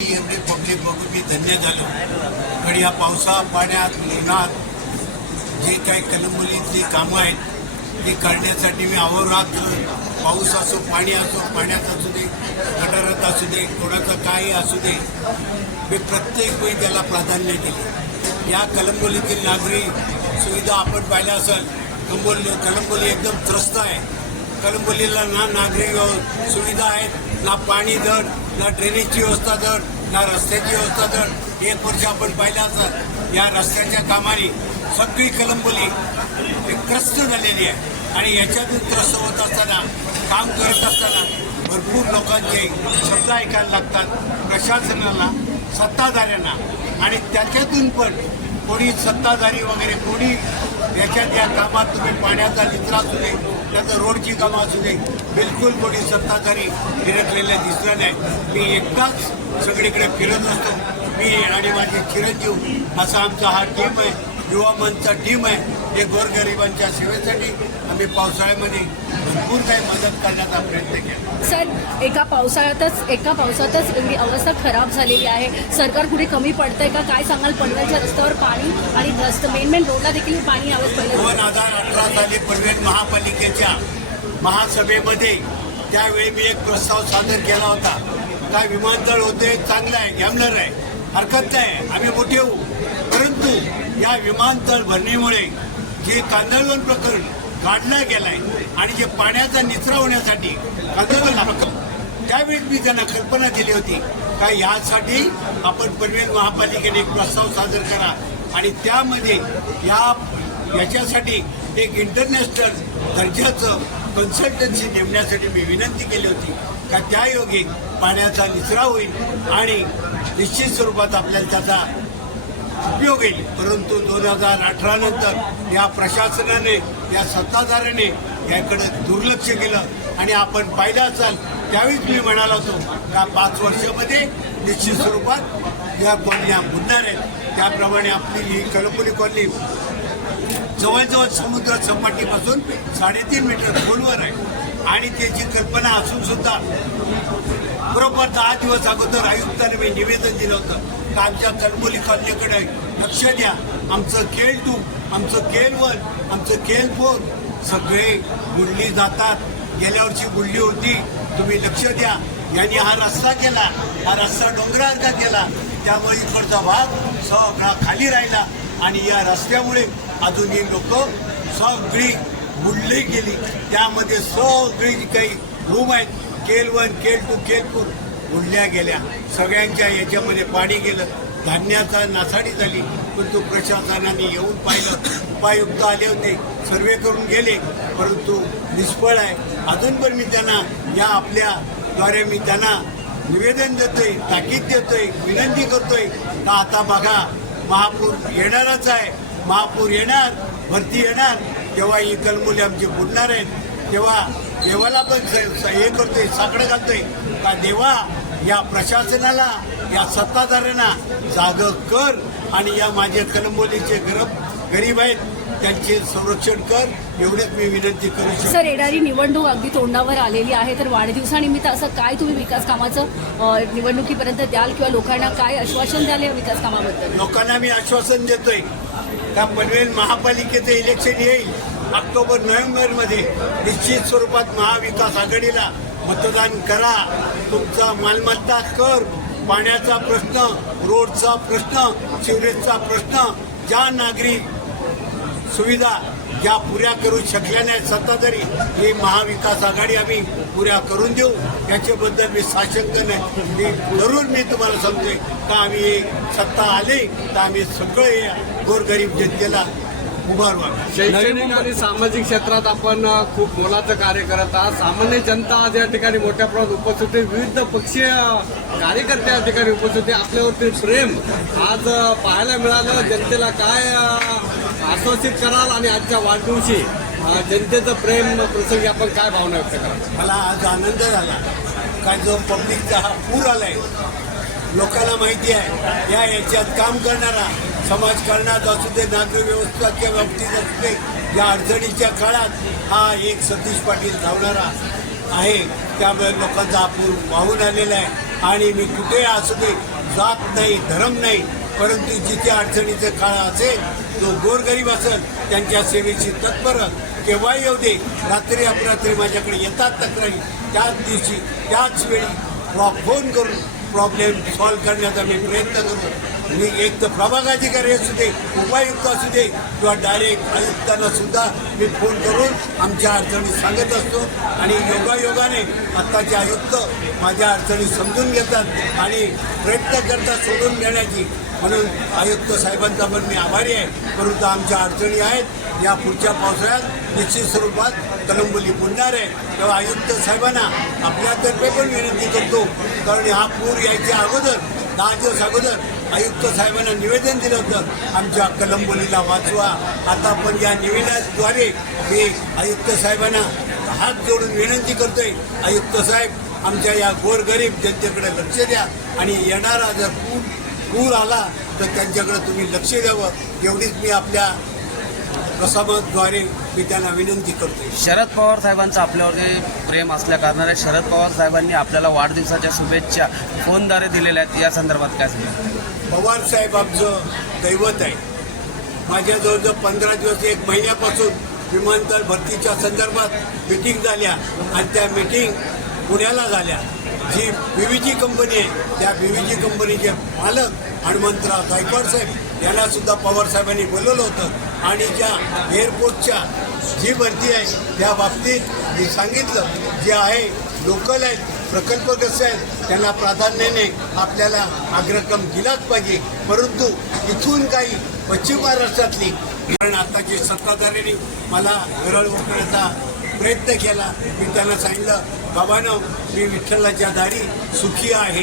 एवढे पब्लिक बघून मी धन्य झालो पण या पावसा पाण्यात उन्हात जे काही कलंबोलीतली कामं आहेत ती करण्यासाठी मी अहोरात्र पाऊस असो पाणी असो पाण्यात असू दे गटारात असू दे कोणाचं काही असू दे मी प्रत्येक वेळी त्याला प्राधान्य दिले या कलंबोलीतील नागरी सुविधा आपण पाहिल्या असेल कंबोली कलंबोली एकदम त्रस्त आहे कलंबोलीला ना नागरी सुविधा आहेत. ना पाणी धड ना ड्रेनेजची व्यवस्था धड ना रस्त्याची व्यवस्था धड एक वर्ष आपण पाहिलं असं. या रस्त्याच्या कामाने सगळी कलंबोली त्रस्त झालेली आहे. आणि याच्यातून त्रस्त होत असताना काम करत असताना भरपूर लोकांचे शब्द ऐकायला लागतात. प्रशासनाला सत्ताधाऱ्यांना. आणि त्याच्यातून पण कोणी सत्ताधारी वगैरे कोणी याच्यात या कामात तुम्ही पाण्याचा निचरा असू दे त्याचं रोडची कामं असू दे बिलकुल कोणी सत्ताधारी फिरकलेले दिसले नाही. मी एकदाच सगळीकडे फिरत असतो मी आणि माझे चिरंजीव असा आमचा हा टीम आहे. युवा मंचचा टीम आहे. हे गोरगरिबांच्या सेवेसाठी आम्ही पावसाळ्यामध्ये भरपूर काही मदत करण्याचा प्रयत्न केला. सर एका पावसाळ्यातच एका पावसातच एवढी अवस्था खराब झालेली आहे. सरकार कुठे कमी पडतंय का? काय सांगाल? पनवेलच्या रस्त्यावर पाणी आणि रस्त मेन मेन रोडला देखील पाणी यावेळेस पडलं. दोन हजार अठरा साली पनवेल महापालिकेच्या महासभेमध्ये त्यावेळी मी एक प्रस्ताव सादर केला होता. काय विमानतळ होते? चांगलं आहे गॅमलर आहे. हरकत नाही. आम्ही मोठे होऊ परंतु या विमानतळ भरणीमुळे जे कांदळवन प्रकरण काढलं गेलंय आणि जे पाण्याचा निचरा होण्यासाठी कांदळवन प्रकरण त्यावेळी मी त्यांना कल्पना दिली होती का यासाठी आपण पनवेल महापालिकेने एक प्रस्ताव सादर करा. आणि त्यामध्ये या याच्यासाठी एक इंटरनॅशनल दर्जाचं कन्सल्टन्सी नेमण्यासाठी मी विनंती केली होती. का त्या योगी पाण्याचा निचरा होईल आणि निश्चित स्वरूपात आपल्याला त्याचा उपयोग येईल. परंतु दोन हजार अठरा नंतर या प्रशासनाने या सत्ताधाऱ्याने याकडे दुर्लक्ष केलं आणि आपण पाहिलं असाल त्यावेळीच मी म्हणालो होतो का पाच वर्षामध्ये निश्चित स्वरूपात या कॉलन्या बुडणार आहेत. त्याप्रमाणे आपली ही कलंबोली कॉलनी जवळजवळ समुद्र सपाटीपासून साडेतीन मीटर खोलवर आहे. आणि त्याची कल्पना असून सुद्धा बरोबर दहा दिवस अगोदर आयुक्ताने मी निवेदन दिलं होतं का आमच्या कलबोली कॉलनीकडे लक्ष द्या. आमचं केल टू आमचं केल वन आमचं केल फोर सगळे बुडली जातात. गेल्या वर्षी बुडली होती. तुम्ही लक्ष द्या. यांनी हा रस्ता केला. हा रस्ता डोंगरासारखा केला. त्यामुळे इकडचा भाग सगळा खाली राहिला. आणि या रस्त्यामुळे अजूनही लोक सगळी बुडली गेली त्यामध्ये सगळी जी काही रूम आहेत केल वन केल टू केल फोर बुडल्या गेल्या. सगळ्यांच्या याच्यामध्ये पाणी गेलं. धान्याचा नासाडी झाली. परंतु प्रशासनाने येऊन पाहिलं. उपायुक्त आले होते. सर्वे करून गेले. परंतु निष्फळ आहे. अजून पण मी त्यांना या आपल्याद्वारे मी त्यांना निवेदन देतोय ताकीद देतोय विनंती करतोय. का आता बघा महापूर येणारच आहे. महापूर येणार भरती येणार. तेव्हा ही कलमुले आमची बुडणार आहेत तेव्हा देवाला पण हे करतोय साकडं घालतोय. का देवा या प्रशासनाला या सत्ताधाऱ्यांना जाग कर आणि या माझे कलंबोलीचे गरब गरीब आहेत त्यांचे संरक्षण कर. एवढेच मी विनंती करू शकतो. सर येणारी निवडणूक अगदी तोंडावर आलेली आहे. तर वाढदिवसानिमित्त असं काय तुम्ही विकास कामाचं निवडणुकीपर्यंत द्याल किंवा लोकांना काय आश्वासन द्याल या विकास कामाबद्दल? लोकांना मी आश्वासन देतोय का पनवेल महापालिकेचं इलेक्शन येईल? ऑक्टोबर नोव्हेंबरमध्ये निश्चित स्वरूपात महाविकास आघाडीला मतदान करा. तुमचा मालमत्ता कर. पाण्याचा प्रश्न रोडचा प्रश्न सिवरेजचा प्रश्न ज्या नागरिक सुविधा ज्या पुऱ्या करू शकल्या नाहीत सत्ताधारी ही महाविकास आघाडी आम्ही पुऱ्या करून देऊ. याच्याबद्दल मी साशंक नाही. मी मी तुम्हाला समजेल का आम्ही हे सत्ता आले तर आम्ही सगळे गोरगरीब जनतेला उभारू आम्ही शैक्षणिक आणि सामाजिक क्षेत्रात आपण खूप मोलाचं कार्य करत आहात. सामान्य जनता आज या ठिकाणी मोठ्या प्रमाणात उपस्थित होते विविध पक्षीय कार्यकर्ते या ठिकाणी उपस्थित होते आपल्यावरती प्रेम आज पाहायला मिळालं. जनतेला काय आश्वासित कराल आणि आजच्या वाढदिवशी जनतेचं प्रेम प्रसंगी आपण काय भावना व्यक्त कराल? मला आज आनंद झाला. का जो पब्लिकचा हा पूर आलाय लोकांना माहिती आहे या याच्यात काम करणारा समाजकारणात असू दे नागरिक व्यवस्थाच्या बाबतीत असू दे या अडचणीच्या काळात हा एक सतीश पाटील धावणारा आहे. त्यामुळे लोकांचा आपूर वाहून आलेला आहे. आणि मी कुठे असू दे जात नाही धर्म नाही परंतु जिथे अडचणीचा काळ असेल जो गोरगरीब असेल त्यांच्या सेवेची तत्पर केव्हा येऊ दे रात्री अपरात्री माझ्याकडे येतात तक्रारी. त्याच दिवशी त्याच वेळी फोन करून प्रॉब्लेम सॉल्व्ह करण्याचा मी प्रयत्न करतो मी एक तर प्रभागाधिकारी असू दे उपायुक्त असू दे किंवा डायरेक्ट आयुक्तांना सुद्धा मी फोन करून आमच्या अडचणी सांगत असतो आणि योगायोगाने आत्ताचे आयुक्त माझ्या अडचणी समजून घेतात आणि प्रयत्न करतात सोडून घेण्याची म्हणून आयुक्त साहेबांचा पण मी आभारी आहे. परंतु आमच्या अडचणी आहेत या पुढच्या पावसाळ्यात निश्चित स्वरूपात कलंबोली बुडणार आहे. तेव्हा आयुक्त साहेबांना आपल्यातर्फे पण विनंती करतो. कारण हा पूर यायच्या अगोदर दहा दिवस अगोदर आयुक्त साहेबांना निवेदन दिलं होतं. आमच्या कलंबोलीला वाचवा. आता पण या निवेदनाद्वारे मी आयुक्त साहेबांना हात जोडून विनंती करतोय. आयुक्त साहेब आमच्या या गोरगरीब जनतेकडे लक्ष द्या. आणि येणारा जर पूर पूर आला तर त्यांच्याकडे तुम्ही लक्ष द्यावं. एवढीच मी आपल्या प्रसामाद्वारे मी त्यांना विनंती करतोय. शरद पवार साहेबांचं आपल्यावरती प्रेम असल्या कारणाने शरद पवार साहेबांनी आपल्याला वाढदिवसाच्या शुभेच्छा फोनद्वारे दिलेल्या आहेत. या संदर्भात काय सांगा पवार साहेब आमचं दैवत आहे. माझ्या जवळजवळ पंधरा दिवस एक महिन्यापासून विमानतळ भरतीच्या संदर्भात मिटिंग झाल्या आणि त्या मिटिंग पुण्याला झाल्या. जी बी कंपनी आहे त्या बी कंपनीचे मालक हनुमंतराव गायकवाड साहेब यांना सुद्धा पवार साहेबांनी बोलवलं होतं. आणि ज्या एअरपोर्टच्या जी भरती आहे त्या बाबतीत मी सांगितलं जे आहे लोकल आहेत प्रकल्प कसे आहेत त्यांना प्राधान्याने आपल्याला अग्रक्रम दिलाच पाहिजे. परंतु इथून काही पश्चिम महाराष्ट्रातली कारण आताची सत्ताधाऱ्यांनी मला गरळ उठण्याचा प्रयत्न केला मी त्यांना सांगितलं बाबानं मी विठ्ठलाच्या दारी सुखी आहे.